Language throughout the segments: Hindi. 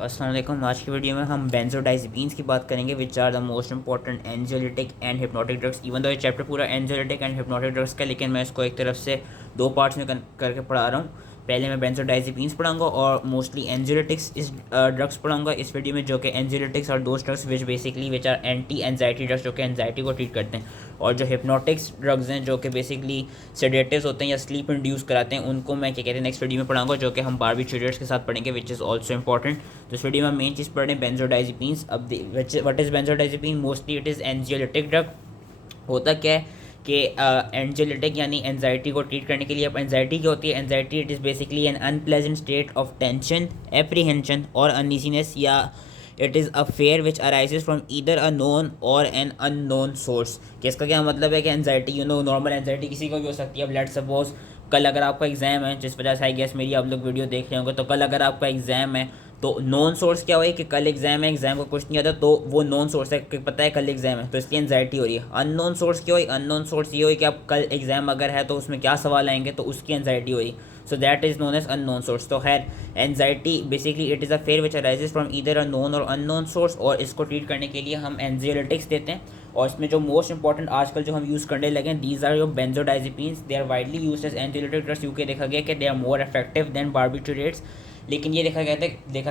अस्सलाम वालेकुम। आज की वीडियो में हम बेंजोडाइज़ेपीन्स की बात करेंगे which are the most important anxiolytic and hypnotic drugs. Even though ये चैप्टर पूरा एंजियोलिटिक एंड हिप्नोटिक ड्रग्स का, लेकिन मैं इसको एक तरफ से दो पार्ट्स में करके पढ़ा रहा हूँ। पहले मैं बेंजोडाइज़ेपीन्स पढ़ाऊंगा और मोस्टली एंजियोलिटिक्स इस ड्रग्स पढ़ाऊंगा इस वीडियो में, जो कि एंजियोलिटिक्स और those drugs which are anti anxiety drugs, जो कि एंजाइटी को ट्रीट करते हैं, और जो हिप्नोटिक्स ड्रग्स हैं जो कि बेसिकली सेडेटिव्स होते हैं या स्लीप इंड्यूस कराते हैं, उनको मैं क्या कहते हैं नेक्स्ट वीडियो में पढ़ाऊंगा, जो कि हम बारबिट्रेट्स के साथ पढ़ेंगे, विच इज़ ऑल्सो इंपॉर्टेंट। तो इस वीडियो में मेन चीज़ पढ़ रहे हैं बेंजोडाइज़ेपीन्स। अब what is benzodiazepine? Mostly it is anxiolytic drug. होता क्या है कि एंजियोलिटिक यानी एनजाइटी को ट्रीट करने के लिए। अब एनजाइटी क्या होती है? Anxiety it is basically N unpleasant state of tension, apprehension और अनईजीनेस, या it is a fear which arises from either a known और एन अननोन सोर्स। कि इसका क्या मतलब है कि एनजाइटी नॉर्मल एनजाइटी किसी को भी हो सकती है। अब लेट्स सपोज कल अगर आपका एग्ज़ाम है, जिस वजह से आई गेस मेरी आप लोग वीडियो देख रहे होंगे, तो कल अगर आपका एग्ज़ाम है तो नॉन सोर्स क्या हुआ कि कल एग्जाम है, एग्जाम को कुछ नहीं आता, तो वो नॉन सोर्स है कि पता है कल एग्जाम है, तो इसलिए एंजाइटी हो रही है। अननोन सोर्स क्या हुई? अननोन सोर्स ये हुई कि अब कल एग्जाम अगर है तो उसमें क्या सवाल आएंगे, तो उसकी एंजाइटी हो रही। So that is known as unknown source. तो खैर anxiety basically it is a fear which arises from either a known or unknown source, और इसको ट्रीट करने के लिए हम एंजियोलिटिक्स देते हैं। और इसमें जो मोस्ट इंपॉर्टेंट आजकल जो हम यूज़ करने लगे हैं, these are your benzodiazepines. They are widely used as anxiolytic drugs. UK देखा गया कि they are more effective than barbiturates. लेकिन ये देखा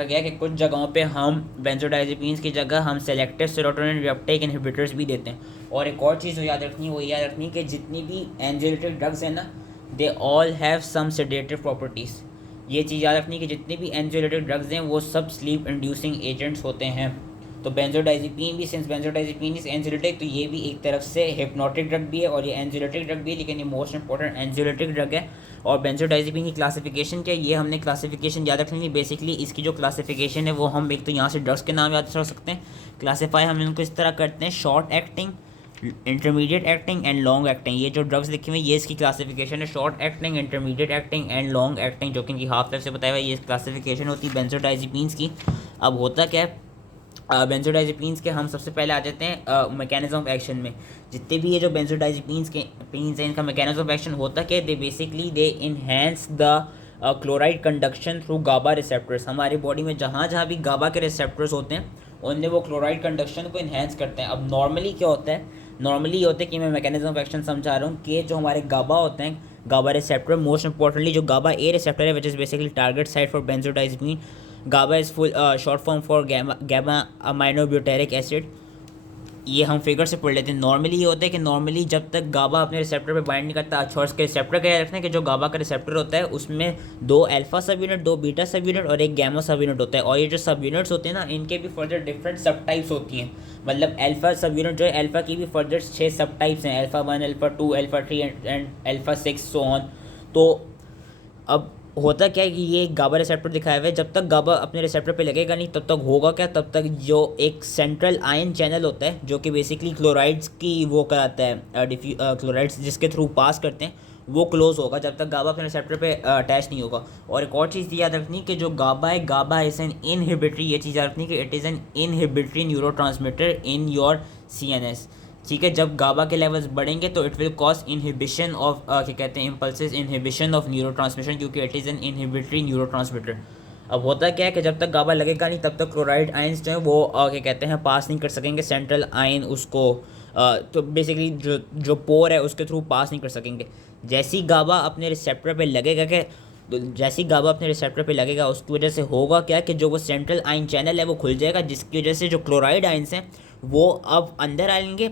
गया कि कुछ जगहों पे हम बेंजोडाइजेपीन्स की जगह हम सेलेक्टिव सेरोटोनिन रिअप्टेक इनहिबिटर्स भी देते हैं। और एक और चीज़ जो याद रखनी है वो याद रखनी है कि जितनी भी एंजियोलिटिक ड्रग्स हैं ना, they all have some sedative properties. ये चीज़ याद रखनी है कि जितनी भी एंजियोलिटिक ड्रग्स हैं वो सब स्लीप इंड्यूसिंग एजेंट्स होते हैं। तो बेंजोडाइजेपीन भी, सिंस बेंजोडाइजेपीन इज एंजियोलिटिक, तो ये भी एक तरफ से हिप्नोटिक ड्रग भी है और ये एंजियोलिटिक ड्रग भी है, लेकिन ये मोस्ट इंपॉर्टेंट एंजियोलिटिक ड्रग है। और बेंजोडाइजेपीन की क्लासिफिकेशन क्या है, ये हमने क्लासिफिकेशन याद रखनी है। बेसिकली इसकी जो क्लासिफिकेशन है वो हम एक तो यहाँ से ड्रग्स के नाम याद रख सकते हैं। क्लासीफाई हम इनको इस तरह करते हैं: short acting, intermediate acting and long acting. ये जो ड्रग्स लिखे हुए हैं ये इसकी क्लासिफिकेशन है: short acting, intermediate acting and long acting, जो कि इनकी हाफ लाइफ से बताया हुआ है। ये क्लासिफिकेशन होती है बेंजोडाइजेपीन्स की। अब होता क्या है बेंजोडाइजेपीन्स के, हम सबसे पहले आ जाते हैं मैकेनिज्म ऑफ एक्शन में। जितने भी ये जो बेंजोडाइजेपीन्स के पीन्स हैं, इनका मैकेनिज्म ऑफ एक्शन होता क्या है? They basically they enhance the chloride conduction through GABA receptors. हमारी बॉडी में जहाँ जहाँ भी गाबा के रिसेप्टर्स होते हैं उनमें वो क्लोराइड कंडक्शन को इन्हेंस करते हैं। अब नॉर्मली क्या होता है? नॉर्मली ये होता है कि मैं मैकेनिज्म ऑफ एक्शन समझा रहा हूँ कि जो हमारे गाबा होते हैं, गाबा रिसेप्टर, मोस्ट इंपॉर्टेंटली जो गाबा ए रिसेप्टर है, which is basically target site for benzodiazepine. GABA is full short form for gamma aminobutyric acid. ये हम फिगर से पढ़ लेते हैं। नॉर्मली ये होता है कि नॉर्मली जब तक गाबा अपने रिसेप्टर पे बाइंड नहीं करता, अच्छा, और इसके रिसेप्टर का याद रखना है कि जो गाबा का रिसेप्टर होता है उसमें दो अल्फा सब यूनिट, दो बीटा सब यूनिट और एक गैमा सब यूनिट होता है। और ये जो सब यूनिट्स होते हैं ना, इनके भी फर्दर डिफरेंट सब टाइप्स होती हैं। मतलब अल्फा सब यूनिट जो है, अल्फा की भी फर्दर 6 सब टाइप्स हैं: alpha 1, alpha 2, alpha 3 and alpha 6 so on. तो अब होता क्या है कि ये गाबा रिसेप्टर दिखाया हुआ है, जब तक गाबा अपने रिसेप्टर पे लगेगा नहीं तब तक होगा क्या? तब तक जो एक सेंट्रल आयन चैनल होता है जो कि बेसिकली क्लोराइड्स की वो कराता है, क्लोराइड्स जिसके थ्रू पास करते हैं, वो क्लोज होगा जब तक गाबा अपने रिसेप्टर पे अटैच नहीं होगा। और एक और चीज़ याद रखनी कि जो गाबा है, गाबा इज़ एन इनहिबिटरी, ये चीज़ याद रखनी कि it is an inhibitory neurotransmitter in your CNS। ठीक है, जब गाबा के लेवल्स बढ़ेंगे तो it will cause inhibition of क्या कहते हैं इम्पल्सेस, इनहिबिशन ऑफ न्यूरोट्रांसमिशन, क्योंकि it is an inhibitory neurotransmitter. अब होता क्या है कि जब तक गाबा लगेगा नहीं तब तक क्लोराइड आयंस जो है वो क्या कहते हैं पास नहीं कर सकेंगे सेंट्रल आयन उसको, तो बेसिकली जो पोर है उसके थ्रू पास नहीं कर सकेंगे। जैसे ही गाबा अपने रिसेप्टर पे लगेगा कि तो जैसे ही गाबा अपने रिसेप्टर पे लगेगा उसकी वजह से होगा क्या कि जो वो सेंट्रल आयन चैनल है वो खुल जाएगा, जिसकी वजह से जो क्लोराइड आयंस हैं वो अब अंदर आएंगे,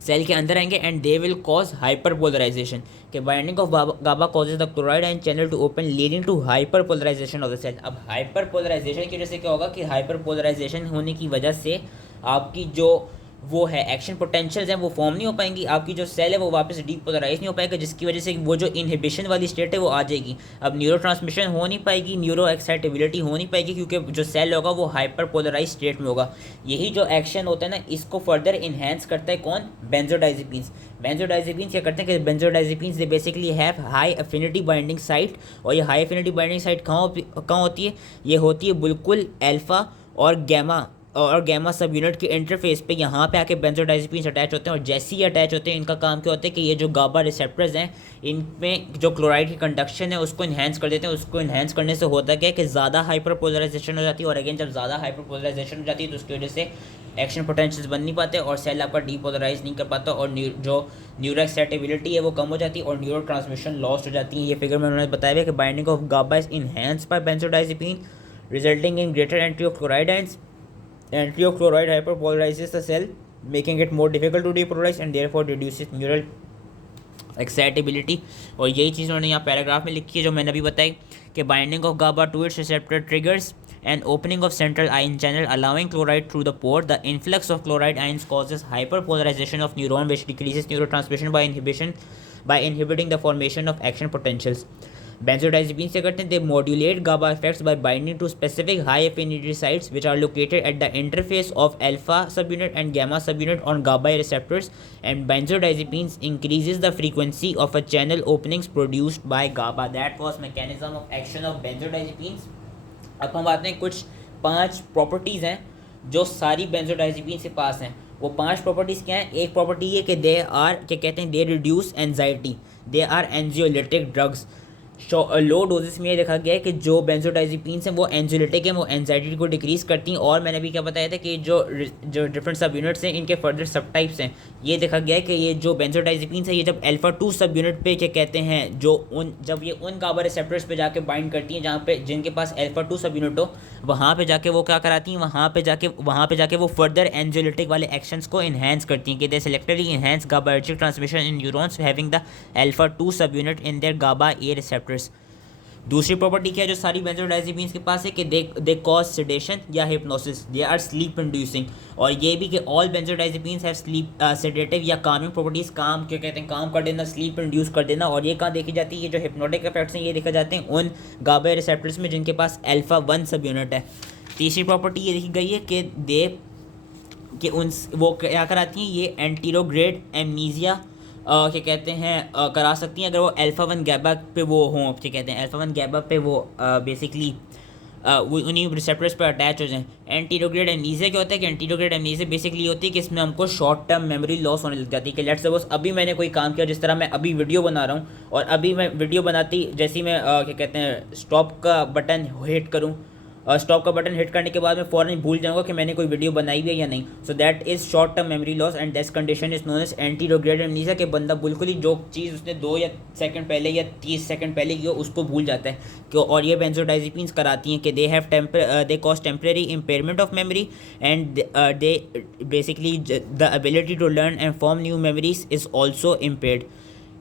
सेल के अंदर आएंगे, and they will cause hyperpolarisation. के binding of GABA causes the chloride ion channel to open, leading to hyperpolarisation of the cell. अब हाइपरपोलराइजेशन की वजह से क्या होगा कि हाइपरपोलराइजेशन होने की वजह से आपकी जो वो है एक्शन पोटेंशियल्स हैं वो फॉर्म नहीं हो पाएंगी, आपकी जो सेल है वो वापस डीपोलराइज नहीं हो पाएगा, जिसकी वजह से वो जो इनहिबिशन वाली स्टेट है वो आ जाएगी। अब न्यूरो ट्रांसमिशन हो नहीं पाएगी, न्यूरो एक्साइटेबिलिटी हो नहीं पाएगी, क्योंकि जो सेल होगा वो हाइपर पोलराइज स्टेट में होगा। यही जो एक्शन होता है ना, इसको फर्दर इन्हेंस करता है कौन? बेंजोडाइजेपीन्स। बेंजोडाइजेपीन्स क्या करते हैं कि benzodiazepines they basically have high affinity binding site. और ये हाई एफिनिटी बाइंडिंग साइट कहाँ होती है? ये होती है बिल्कुल अल्फा और गैमा और गैमा सब यूनिट के इंटरफेस पे यहाँ पे आके बेंजोडाइजेपिन्स अटैच होते हैं, और जैसे ही अटैच होते हैं इनका काम क्या होता है कि ये जो गाबा रिसेप्टर्स हैं इनमें जो क्लोराइड की कंडक्शन है उसको इन्हेंस कर देते हैं। उसको इन्हेंस करने से होता क्या है कि ज़्यादा हाइपर पोलराइजेशन हो जाती है, और अगेन जब ज़्यादा हाइपर पोलराइजेशन हो जाती है तो उसकी वजह से एक्शन पोटेंशियल्स बन नहीं पाते और सेल आपका डीपोलराइज नहीं कर पाता, और जो न्यूरो एक्साइटेबिलिटी है वो कम हो जाती है और न्यूरो ट्रांसमिशन लॉस्ट हो जाती है। ये फिगर में उन्होंने बताया है कि binding of GABA is enhanced by benzodiazepine resulting in greater entry of chloride ions. Entry of chloride hyperpolarizes the cell, making it more difficult to depolarize and therefore reduces neural excitability। और यही चीज़ उन्होंने यहाँ पैराग्राफ में लिखी है जो मैंने अभी बताई कि binding of GABA to its receptor triggers and opening of central ion channel allowing chloride through the pore. The influx of chloride ions causes hyperpolarization of neuron which decreases neurotransmission by inhibiting the formation of action potentials. Benzodiazepine से करते हैं they modulate GABA effects by binding to specific high affinity sites which are located at the interface of alpha subunit and gamma subunit on GABA receptors, and benzodiazepines increases the frequency of a channel openings produced by GABA. That was mechanism of action of benzodiazepines. अब हम आते हैं कुछ 5 प्रॉपर्टीज़ हैं जो सारी बेंजोडाइजेपिन्स के पास हैं। वो 5 प्रॉपर्टीज़ क्या हैं? एक प्रॉपर्टी ये कि दे आर क्या कहते हैं, they reduce anxiety, they are anxiolytic drugs. Low doses में ये देखा गया है कि जो बेंजोडाइजेपिन्स हैं वो एंजियोलिटिक हैं, वो एंजाइटी को डिक्रीज़ करती हैं। और मैंने भी क्या बताया था कि जो डिफरेंट सब यूनिट्स हैं इनके फर्दर सब टाइप्स हैं। ये देखा गया है कि ये जो बेंजोडाइजेपिन्स है ये जब अल्फा 2 सब यूनिट पे क्या कहते हैं जब ये उन गाबा रिसेप्टर्स पे जाके बाइंड करती हैं जहाँ पे जिनके पास अल्फा 2 सब यूनिट हो, वहाँ पे जाके वो क्या कराती हैं, वहाँ पे जाके वो फर्दर एंजियोलिटिक वाले एक्शंस को इन्हेंस करती हैं कि they selectively enhance GABAergic transmission in neurons having the alpha 2 subunit in their GABA A receptors. दूसरी प्रॉपर्टी क्या है जो सारी बेंजोडाइजेपिन्स के पास है कि दे कॉज सेडेशन या hypnosis, they are sleep inducing. और ये भी कि all benzodiazepines have sleep sedative या कामिंग प्रॉपर्टीज़, काम क्या कहते हैं, काम कर देना, स्लीप इंड्यूस कर देना। और ये कहाँ देखी जाती है, ये जो हिप्नोटिक इफेक्ट्स हैं ये देखा जाते हैं उन गाबा रिसेप्टर्स में जिनके पास अल्फा 1 सब यूनिट है। तीसरी प्रॉपर्टी ये देखी गई है कि वो क्या कराती हैं, ये एंटीरोग्रेड एमनीजिया क्या कहते हैं करा सकती हैं अगर वो अल्फा 1 गैबा पे वो हों, क्या कहते हैं अल्फा 1 गैबा पे वो बेसिकली उन्हीं रिसेप्टर्स पर अटैच हो जाएं। एंटीरोग्रेड एमनीजिया क्या होता है कि एंटीरोग्रेड एमनीजिया बेसिकली होती है कि इसमें हमको शॉर्ट टर्म मेमोरी लॉस होने लग जाती है। कि लेट्स सपोज अभी मैंने कोई काम किया, जिस तरह मैं अभी वीडियो बना रहा हूँ और अभी मैं वीडियो बनाती जैसे ही मैं क्या कहते हैं स्टॉप का बटन हिट करूँ, स्टॉप का बटन हिट करने के बाद मैं फ़ौरन भूल जाऊंगा कि मैंने कोई वीडियो बनाई है या नहीं। So that is short term memory loss and this condition is known as anterograde amnesia. कि बंदा बिल्कुल ही जो चीज़ उसने 2 या सेकंड पहले या 30 सेकंड पहले की हो उसको भूल जाता है। और ये बेंजोडाइजेपिन्स कराती हैं कि they cause temporary impairment of memory and they basically the ability to learn and form new memories is also impaired.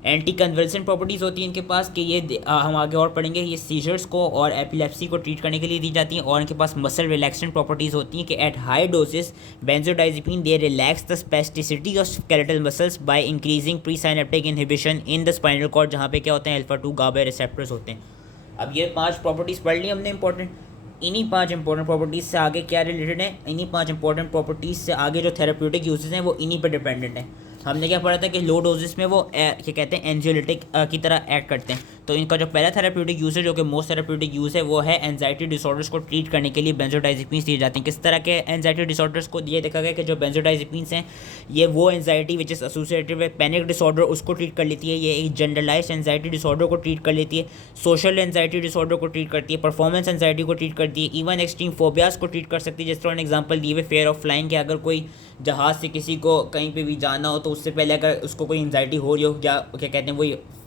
Anti convulsant properties होती हैं इनके पास कि ये हम आगे और पढ़ेंगे, ये सीजर्स को और एपिलेप्सी को ट्रीट करने के लिए दी जाती हैं। और इनके पास मसल रिलैक्सेंट प्रॉपर्टीज़ होती हैं कि at high doses benzodiazepine they relax the spasticity of skeletal muscles by increasing presynaptic inhibition in the spinal cord, जहाँ पे क्या होते हैं अल्फा 2 गाबा रिसेप्टर्स होते हैं। अब ये 5 प्रॉपर्टीज़ पढ़ ली हमने इंपॉर्टेंट। इन्हीं 5 इंपॉर्टेंट प्रॉपर्टीज़ से आगे क्या रिलेटेड है, इन्हीं 5 इंपॉर्टेंट प्रॉपर्टीज़ से आगे जो थेरेप्यूटिक यूजेस हैं वो इन्हीं पर डिपेंडेंट हैं। हमने क्या पढ़ा था कि लो डोजेस में वो क्या कहते हैं एंजियोलिटिक की तरह एक्ट करते हैं। तो इनका जो पहला थेरेप्यूटिक यूज़ है, जो कि मोस्ट थेरेप्यूटिक यूज़ है, वो है एंजाइटी डिसऑर्डर्स को ट्रीट करने के लिए बेंजोडाइजेपिन्स दिए जाते हैं। किस तरह के एंजाइटी डिसऑर्डर्स को ये देखा गया कि जो बेंजोडाइजेपिन्स हैं ये वो anxiety which is associated with panic disorder उसको ट्रीट कर लेती है, ये एक जनरलाइज्ड एंजाइटी डिसऑर्डर को ट्रीट कर लेती है, सोशल एंजाइटी डिसऑर्डर को ट्रीट करती है, परफॉर्मेंस एंजाइटी को ट्रीट करती है, इवन एक्सट्रीम फोबियाज़ को ट्रीट कर सकती है। जिस तरह एग्जाम्पल दिए हुए फेयर ऑफ फ्लाइंग के, अगर कोई जहाज़ से किसी को कहीं पे भी जाना हो तो उससे पहले अगर उसको कोई एंजाइटी हो रही हो या क्या कहते हैं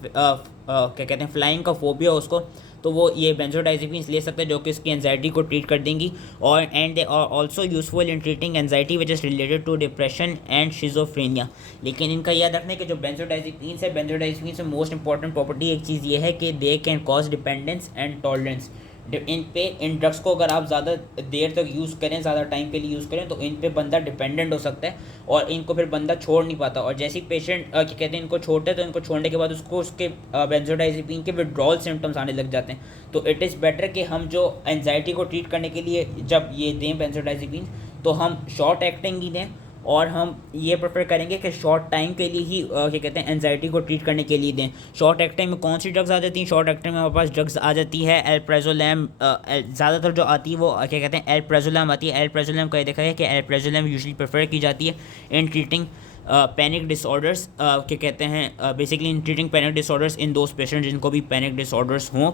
क्या कहते हैं फ्लाइंग का फोबिया हो उसको, तो वो ये बेंजोडाइजेपिन्स ले सकते हैं जो कि उसकी एंजाइटी को ट्रीट कर देंगी। और and they are also useful in treating anxiety which is related to depression and schizophrenia. लेकिन इनका याद रखना है कि जो बेंजोडाइजेपिन्स है, बेंजोडाइजेपिन्स में मोस्ट इंपॉर्टेंट प्रॉपर्टी एक चीज़ ये है कि they can cause dependence and tolerance. In drugs को अगर आप ज़्यादा देर तक यूज़ करें, ज़्यादा टाइम के लिए यूज़ करें, तो इन पे बंदा डिपेंडेंट हो सकता है और इनको फिर बंदा छोड़ नहीं पाता। और जैसे ही पेशेंट क्या कहते हैं इनको छोड़ते हैं तो इनको छोड़ने के बाद उसको उसके बेंजोडाइजेपिन के विड्रॉल सिम्टम्स आने लग जाते हैं। तो इट इज़ बेटर कि हम जो एंजाइटी को ट्रीट करने के लिए जब ये दें बेंजोडाइजेपिन, तो हम शॉर्ट एक्टिंग ही दें और हम ये प्रेफर करेंगे कि शॉर्ट टाइम के लिए ही क्या कहते हैं एंजाइटी को ट्रीट करने के लिए दें। शॉर्ट एक्टिंग में कौन सी ड्रग्स आ जाती हैं? शॉर्ट एक्टिंग में हमारे पास ड्रग्स आ जाती है एल्प्राजोलैम, ज़्यादातर जो आती है वो क्या कहते हैं एल्प्राजोलैम आती है। एल्प्राजोलैम का ये देखा है कि एल्प्राजोलैम यूजुअली प्रेफर की जाती है इन ट्रीटिंग पैनिक डिसऑर्डर्स, क्या कहते हैं basically in treating panic disorders in those patient जिनको भी पैनिक डिसऑर्डर्स हों।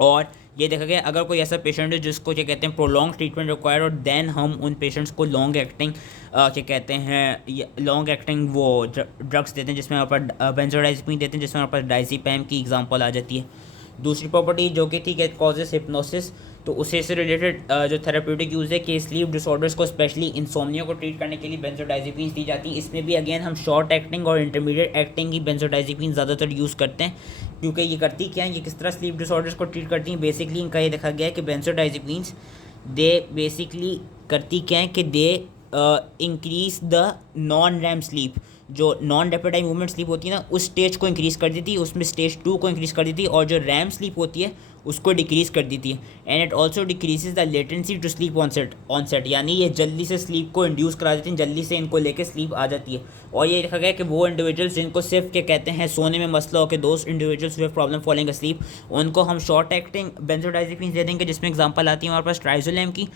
और ये देखा गया अगर कोई ऐसा पेशेंट है जिसको क्या कहते हैं प्रोलॉन्ग ट्रीटमेंट रिक्वायर, और देन हम उन पेशेंट्स को लॉन्ग एक्टिंग क्या कहते हैं लॉन्ग एक्टिंग वो ड्रग्स देते हैं जिसमें हमारे पास बेंजोडाइज़ेपिन देते हैं, जिसमें हमारे पास डाइज़ेपैम की एग्जांपल आ जाती है। दूसरी प्रॉपर्टी जो कि थी कि कॉजेस हिप्नोसिस, तो उससे से रिलेटेड जो थेराप्यूटिक यूज़ है कि स्लीप डिसऑर्डर्स को स्पेशली इंसोम्निया को ट्रीट करने के लिए बेंजोडाइज़ेपिन्स दी जाती हैं। इसमें भी अगेन हम शॉर्ट एक्टिंग और इंटरमीडिएट एक्टिंग की बेंजोडाइज़ेपिन ज़्यादातर यूज़ करते हैं, क्योंकि ये करती क्या है, ये किस तरह स्लीप डिसऑर्डर्स को ट्रीट करती हैं। बेसिकली इनका ये देखा गया है कि बेंजोडाइज़ेपिन्स दे बेसिकली करती क्या है कि they increase the non REM sleep, जो non rapid eye movement sleep होती है ना उस स्टेज को इंक्रीज़ कर देती है, उसमें स्टेज 2 को इंक्रीज़ कर देती है, और जो रैम स्लीप होती है उसको डिक्रीज़ कर देती है। And it also decreases the latency to sleep onset, यानी ये जल्दी से स्लीप को इंड्यूस करा देती हैं, जल्दी से इनको लेके स्लीप आ जाती है। और ये देखा गया कि वो इंडिविजुअल्स जिनको सिर्फ क्या कहते हैं सोने में मसला हो के दोस्त इंडिविजुअल्स हुए प्रॉब्लम फॉलिंग स्लीप, उनको हम शॉर्ट एक्टिंग बेंजोडाइज़ेपिन्स दे देंगे, जिसमें एग्जांपल आती है हमारे पास ट्राइजोलैम की।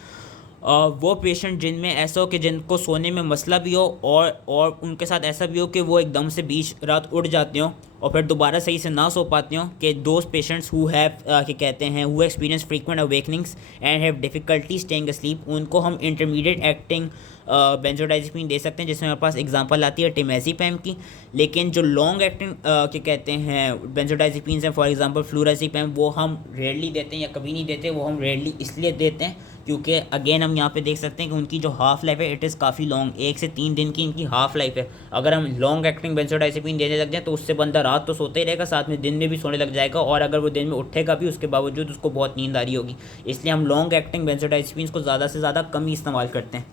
वो पेशेंट जिनमें ऐसा हो कि जिनको सोने में मसला भी हो और उनके साथ ऐसा भी हो कि वो एकदम से बीच रात उठ जाते हो और फिर दोबारा सही से ना सो पाते हो, कि दोज पेशेंट्स हु हैव क्या कहते हैं who experience frequent awakenings and have difficulty staying asleep, उनको हम इंटरमीडिएट एक्टिंग बेंजोडाइज़ेपिन दे सकते हैं, जिसमें हमारे पास एग्जांपल आती है टेमेज़ेपिम की। लेकिन जो लॉन्ग एक्टिंग क्या कहते हैं बेंजोडाइज़ेपिन्स हैं, फॉर एग्जांपल फ्लोराज़ेपिम, वो हम रेयरली देते हैं या कभी नहीं देते। वो हम रेयरली इसलिए देते हैं क्योंकि अगेन हम यहाँ पे देख सकते हैं कि उनकी जो हाफ़ लाइफ है इट इज़ काफ़ी लॉन्ग, 1 से 3 दिन की इनकी हाफ़ लाइफ है। अगर हम लॉन्ग एक्टिंग बेंजोडाइज़ेपिन देने लग जाए तो उससे बंदा रात तो सोता ही रहेगा, साथ में दिन में भी सोने लग जाएगा, और अगर वो दिन में उठेगा भी उसके बावजूद उसको बहुत नींद आ रही होगी। इसलिए हम लॉन्ग एक्टिंग बेंजोडाइज़ेपिन को ज़्यादा से ज़्यादा कम ही इस्तेमाल करते हैं।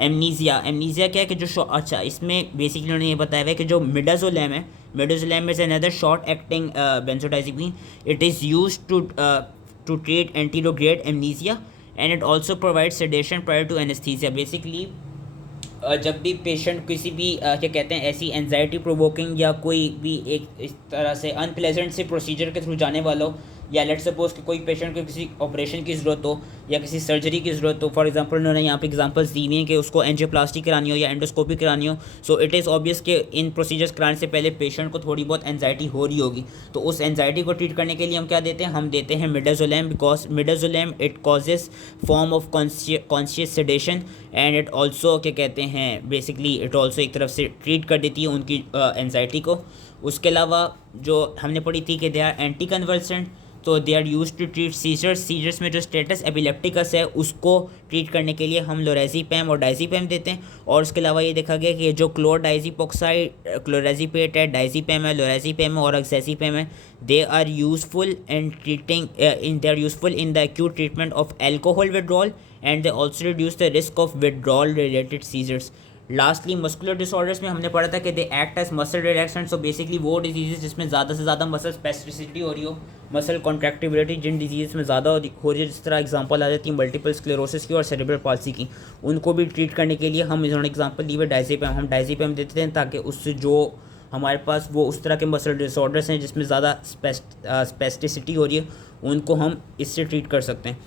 एमनीजिया क्या है कि जो अच्छा इसमें बेसिकली उन्होंने ये बताया हुआ है कि जो मिडाजोलैम है, midazolam is another short acting benzodiazepine, it is use to treat anterograde amnesia and it also provide sedation prior to anaesthesia. Basically जब भी पेशेंट किसी भी क्या कहते हैं ऐसी एंजाइटी प्रोवोकिंग या कोई भी एक इस तरह से अनप्लेजेंट से प्रोसीजर के थ्रू जाने वाला हो, या लेट सपोज कि कोई पेशेंट को किसी ऑपरेशन की ज़रूरत हो या किसी सर्जरी की ज़रूरत हो, फॉर एग्जांपल उन्होंने यहाँ पे एग्जांपल्स दी हुई हैं कि उसको एंजियोप्लास्टी करानी हो या एंडोस्कोपी करानी हो, सो इट इज़ ऑब्वियस कि इन प्रोसीजर्स कराने से पहले पेशेंट को थोड़ी बहुत एंजाइटी हो रही होगी। तो उस एंजाइटी को ट्रीट करने के लिए हम क्या देते हैं, हम देते हैं midazolam, because midazolam it causes form of conscious sedation and it also क्या कहते हैं बेसिकली इट ऑल्सो एक तरफ से ट्रीट कर देती है उनकी एंजाइटी को। उसके अलावा जो हमने पढ़ी थी कि दे आर एंटी कन्वर्सेंट, तो they are use to treat seizures में जो स्टेटस एपिलेप्टिकस है उसको ट्रीट करने के लिए हम लोरेज़ेपैम और डाइज़ेपैम देते हैं। और उसके अलावा ये देखा गया कि जो क्लोरडाइज़ेपोक्साइड, क्लोराज़ेपेट है, डाइज़ेपैम है, लोरेज़ेपैम है और एक्सेसिपैम है, they are useful in the acute treatment of alcohol withdrawal and they also reduce the risk of withdrawal related seizures. Lastly muscular disorders में हमने पढ़ा था कि they act as muscle relaxant, so basically वो डिजीज़ जिसमें ज़्यादा से ज़्यादा मसल स्पेसिफिसिटी हो रही हो, मसल कॉन्ट्रैक्टिबिलिटी जिन डिजीज़ में ज़्यादा हो रही है, जिस तरह एग्जांपल आ जाती है मल्टीपल स्क्लेरोसिस की और सेरेब्रल पाल्सी की, उनको भी ट्रीट करने के लिए हम इन्होंने एग्जांपल दी है डाइज़ेपैम। हम डाइज़ेपैम देते हैं ताकि उससे जो हमारे पास वो उस तरह के मसल डिसऑर्डर्स हैं जिसमें ज़्यादा स्पेसिफिसिटी हो रही है उनको हम इससे ट्रीट कर सकते हैं।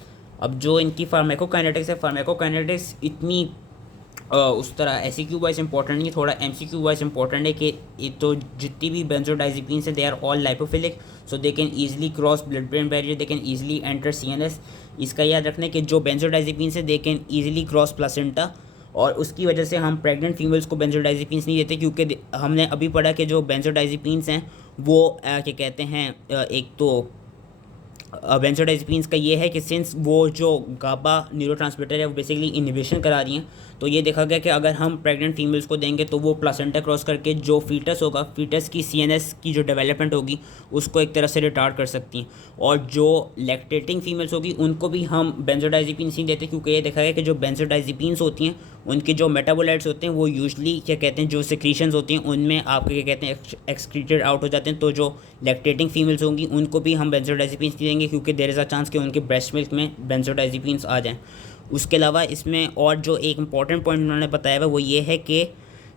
अब जो इनकी फार्माकोकाइनेटिक्स है, फार्माकोकाइनेटिक्स इतनी उस तरह SCQ वाइज इंपॉर्टेंट नहीं, थोड़ा MCQ वाइज इंपॉर्टेंट है कि तो जितनी भी बेंजोडाइज़ेपिन्स हैं they are all lipophilic, so they can easily cross blood brain barrier, they can easily enter CNS। इसका याद रखना है कि जो बेंजोडाइज़ेपिन्स हैं they can easily cross placenta, और उसकी वजह से हम प्रेग्नेंट फीमेल्स को बेंजोडाइज़ेपिन्स नहीं देते, क्योंकि हमने अभी पढ़ा कि जो बेंजोडाइज़ेपिन्स हैं वो क्या कहते हैं एक तो बेंजोडाइज़ेपिन्स का ये है कि सिंस वो जो गाबा न्यूरोट्रांसमीटर है वो बेसिकली इनहिबिशन करा रही हैं, तो ये देखा गया कि अगर हम प्रेग्नेंट फीमेल्स को देंगे तो वो प्लासेंटा क्रॉस करके जो फीटस होगा, फीटस की CNS की जो डेवलपमेंट होगी उसको एक तरह से रिटार्ड कर सकती हैं। और जो लैक्टेटिंग फीमेल्स होगी उनको भी हम बेंजोडाइज़ेपिन्स नहीं देते, क्योंकि ये देखा गया कि जो बेंजोडाइज़ेपिन्स होती हैं उनके जो मेटाबोलाइट्स होते हैं वो यूजली क्या कहते हैं जो सिक्रीशंस होती हैं उनमें आपके क्या कहते हैं एक्सक्रीटेड आउट हो जाते हैं। तो जो लैक्टेटिंग फीमेल्स होंगी उनको भी हम बेंजोडाइज़ेपिन्स देंगे, क्योंकि देयर इज़ अ चांस कि उनके ब्रेस्ट मिल्क में बेंजोडाइज़ेपिन्स आ जाएँ। उसके अलावा इसमें और जो एक इम्पॉर्टेंट पॉइंट उन्होंने बताया हुआ वो ये है कि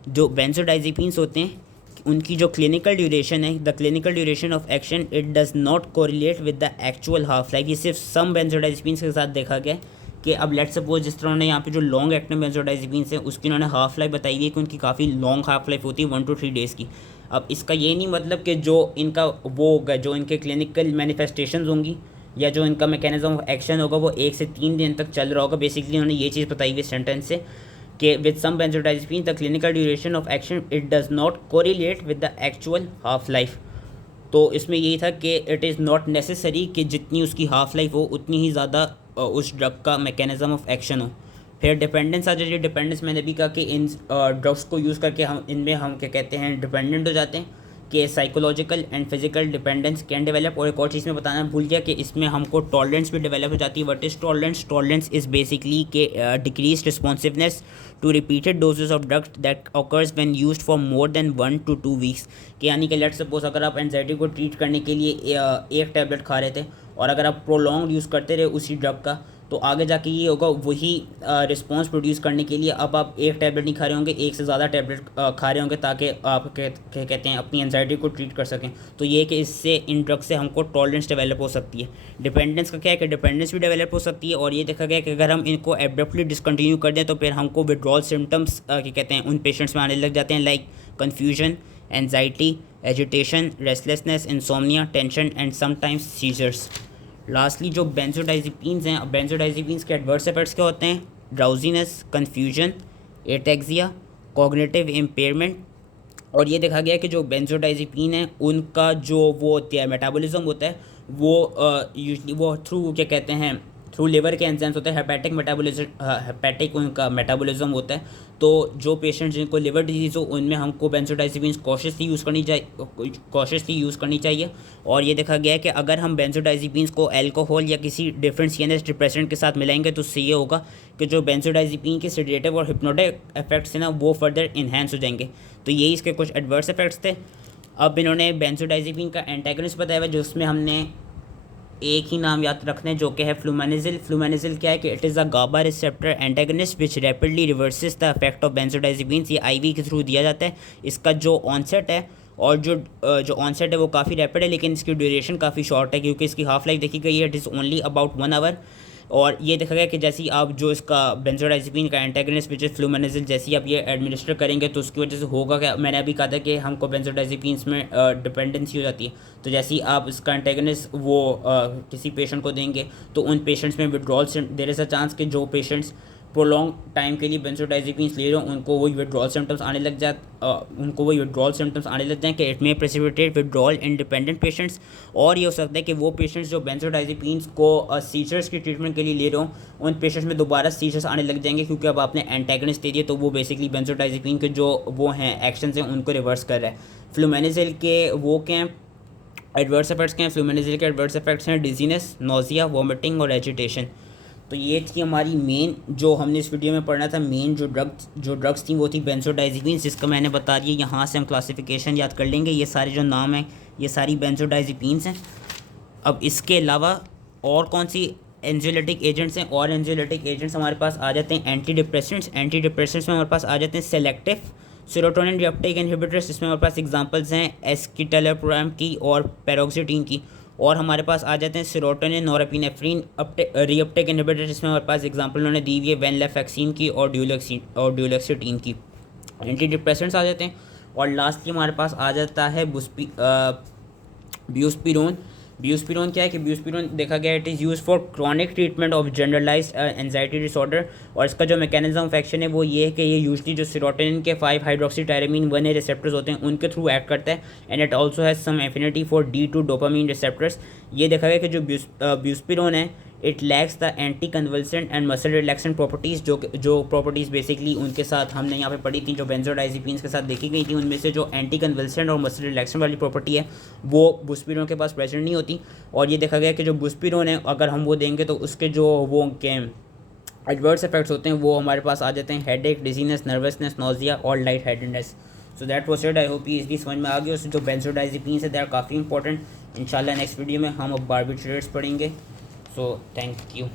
जो बेंजोडाइज़ेपिन्स होते हैं उनकी जो क्लिनिकल ड्यूरेशन है, the clinical duration of action it does not correlate with the actual half life. ये सिर्फ सम बेंजोडाइज़ेपिन्स के साथ देखा गया कि अब लेट्स सपोज जिस तरह उन्होंने यहाँ पे जो लॉन्ग एक्टिंग बेंजोडाइज़ेपिन्स है उसकी उन्होंने हाफ लाइफ बताई है कि उनकी काफ़ी लॉन्ग हाफ लाइफ होती है 1 to 3 डेज़ की। अब इसका ये नहीं मतलब कि जो इनका वो होगा, जो इनके क्लिनिकल मैनिफेस्टेशंस होंगी या जो इनका मैकेनिज्म ऑफ एक्शन होगा वो 1 से 3 दिन तक चल रहा होगा। बेसिकली उन्होंने ये चीज़ बताई हुई सेंटेंस से कि with some benzodiazepine the clinical duration of action it does not correlate with the actual half life. तो इसमें यही था कि इट इज़ नॉट नेसेसरी कि जितनी उसकी हाफ लाइफ हो उतनी ही ज़्यादा उस ड्रग का मैकेनिज्म ऑफ एक्शन हो। फिर डिपेंडेंस आ जाती। डिपेंडेंस मैंने भी कहा कि इन ड्रग्स को यूज़ करके हम क्या कहते हैं डिपेंडेंट हो जाते हैं कि psychological and physical dependence can develop. और एक और चीज़ में बताना भूल गया कि इसमें हमको टॉलरेंस भी डेवलप हो जाती है। What is tolerance? Tolerance is basically के decrease responsiveness to repeated doses of drugs that occurs when used for more than 1 to 2 weeks. कि यानी कि लेट्स सपोज अगर आप एंजाइटी को ट्रीट करने के लिए एक टैबलेट खा रहे थे और अगर आप प्रोलॉन्ग यूज़ करते रहे उसी ड्रग का तो आगे जाके ये होगा वही रिस्पॉन्स प्रोड्यूस करने के लिए अब आप एक टैबलेट नहीं खा रहे होंगे, एक से ज़्यादा टैबलेट खा रहे होंगे ताकि आप कहते हैं अपनी एंजाइटी को ट्रीट कर सकें। तो ये कि इससे इन ड्रग से हमको टॉलरेंस डेवलप हो सकती है। डिपेंडेंस का क्या है कि डिपेंडेंस भी डेवलप हो सकती है। और ये देखा गया कि अगर हम इनको एब्रप्टली डिसकंटिन्यू कर दें तो फिर हमको विड्रॉल सिम्टम्स क्या कहते हैं उन पेशेंट्स में आने लग जाते हैं, like confusion, anxiety, agitation, restlessness, insomnia, tension and sometimes seizures. Lastly जो बेंजोडाइज़ेपिन्स हैं, बेंजोडाइज़ेपिन्स के एडवर्स इफेक्ट्स क्या होते हैं? Drowsiness, confusion, ataxia, cognitive impairment. और ये देखा गया कि जो बेंजोडाइज़ेपिन है उनका जो वो होता है मेटाबॉलिज्म होता है वो यूजली वो थ्रू क्या कहते हैं थ्रू लिवर के एंजाइम्स होते हैं, हेपेटिक मेटाबॉलिज्म, हेपेटिक उनका मेटाबॉलिज्म होता है। तो जो पेशेंट जिनको लिवर डिजीज़ हो उनमें हमको बेंजोडाइज़ेपिन्स कॉशियसली यूज़ करनी चाहिए। और ये देखा गया है कि अगर हम बेंजोडाइज़ेपिन्स को अल्कोहल या किसी डिफरेंट सीएनएस डिप्रेसेंट के साथ मिलाएंगे तो उससे ये होगा कि जो बेंजोडाइज़ेपिन के सेडेटिव और हिप्नोटिक इफेक्ट्स हैं ना वो फर्दर इन्हेंस हो जाएंगे। तो यही इसके कुछ एडवर्स इफेक्ट्स थे। अब इन्होंने बेंजोडाइज़ेपिन का एंटागनिस्ट बताया हुआ जिसमें हमने एक ही नाम याद रखना है जो कि है फ्लूमेनिजिल। फ्लूमेनिजिल क्या है कि it is a GABA receptor antagonist which rapidly reverses the effect of benzodiazepines. ये आईवी के थ्रू दिया जाता है। इसका जो ऑनसेट है और जो ऑनसेट है वो काफ़ी रैपिड है लेकिन इसकी ड्यूरेशन काफ़ी शॉर्ट है क्योंकि इसकी हाफ लाइफ देखी गई है it is only about 1 hour. और ये देखा गया कि जैसे ही आप जो इसका बेंजोडाइज़ेपिन का एंटागनिस्ट विच इज़ फ्लूमेनिजिल जैसे ही आप ये एडमिनिस्टर करेंगे तो उसकी वजह से होगा क्या, मैंने अभी कहा था कि हमको बेंजोडाइज़ेपिन्स में डिपेंडेंसी हो जाती है। तो जैसे ही आप इसका एंटागनिस्ट वो किसी पेशेंट को देंगे तो उन पेशेंट्स में withdrawal there is a chance कि जो पेशेंट्स प्रोलॉन्ग टाइम के लिए बेंजोडाइज़ेपिन्स ले रहे हो उनको वही विड्रॉल सिम्टम्स आने लग जाए कि it may precipitate withdrawal in dependent patients. और ये हो सकता है कि वो पेशेंट्स जो बेंजोडाइज़ेपिन्स को सीजर्स की ट्रीटमेंट के लिए ले रहे हो उन पेशेंट्स में दोबारा सीजर्स आने लग जाएंगे क्योंकि अब आपने एंटागनिस्ट दे दिए तो वो बेसिकली बेंजोडाइज़ेपिन के जो वो हैं एक्शंस हैं उनको रिवर्स कर रहा है। फ्लूमेनिजिल के वो क्या हैं एडवर्स इफेक्ट्स क्या हैं? फ्लूमेनिजिल के एडवर्स इफेक्ट्स हैं डिजीनेस, नोजिया, वॉमिटिंग और एजिटेशन। तो ये थी हमारी मेन जो हमने इस वीडियो में पढ़ना था। मेन जो ड्रग्स थी वो थी बेंजोडाइज़ेपिन्स जिसका मैंने बता दिया। यहाँ से हम क्लासिफिकेशन याद कर लेंगे। ये सारे जो नाम हैं ये सारी बेंजोडाइज़ेपिन्स हैं। अब इसके अलावा और कौन सी एंजियोलिटिक एजेंट्स हैं? और एंजियोलिटिक एजेंट्स हमारे पास आ जाते हैं एंटी डिप्रेसेंट्स में हमारे पास आ जाते हैं सेलेक्टिव सेरोटोनिन रीअपटेक इनहिबिटर्स। इसमें हमारे पास एग्जांपल्स हैं एस्किटेलोप्राम की और पैरोक्सिटीन की। और हमारे पास आ जाते हैं सेरोटोनिन नॉरएपिनेफ्रिन रीअपटेक इनहिबिटर्स। इसमें हमारे पास एग्जांपल उन्होंने दी हुई है वेनलेफेक्सिन की और ड्यूलेक्सिटीन की। एंटी डिप्रेसेंट्स आ जाते हैं। और लास्टली हमारे पास आ जाता है ब्यूस्पिरोन। ब्यूस्पिरोन क्या है कि ब्यूस्पिरोन देखा गया it is use for chronic treatment of generalised anxiety disorder. और इसका जो मैकेनिज्म ऑफ एक्शन है वो ये है कि ये यूजली जो सेरोटोनिन के 5-हाइड्रोक्सीटायरामीन 1A रिसेप्टर्स होते हैं उनके थ्रू एक्ट करता है and it also has some affinity for D2 dopamine receptors. ये देखा गया कि जो ब्यूस्पिरोन है it lacks the anti convulsant and muscle relaxant properties जो प्रॉपर्टीज़ बेसिकली उनके साथ हमने यहाँ पे पढ़ी थी जो बेंजोडाइज़ेपिन्स के साथ देखी गई थी। उनमें से जो एंटी कन्वल्सेंट और मसल रिलैक्सेंट वाली प्रॉपर्टी है वो बुस्पिरोन के पास प्रेजेंट नहीं होती। और ये देखा गया कि जो बुस्पिरोन है अगर हम वो देंगे तो उसके जो वो के एडवर्स इफेक्ट्स होते हैं वो हमारे पास आ जाते हैं हेडेक, डिजीनेस, नर्वसनेस, नोजिया और light headedness. So that was it. I hope ये इजली समझ में आ गया। उससे जो बेंजोडाइज़ेपिन्स है दे आर काफ़ी इंपॉर्टेंट। इंशाल्लाह नेक्स्ट वीडियो में हम अब बार्बिट्रेट्स पढ़ेंगे। So thank you.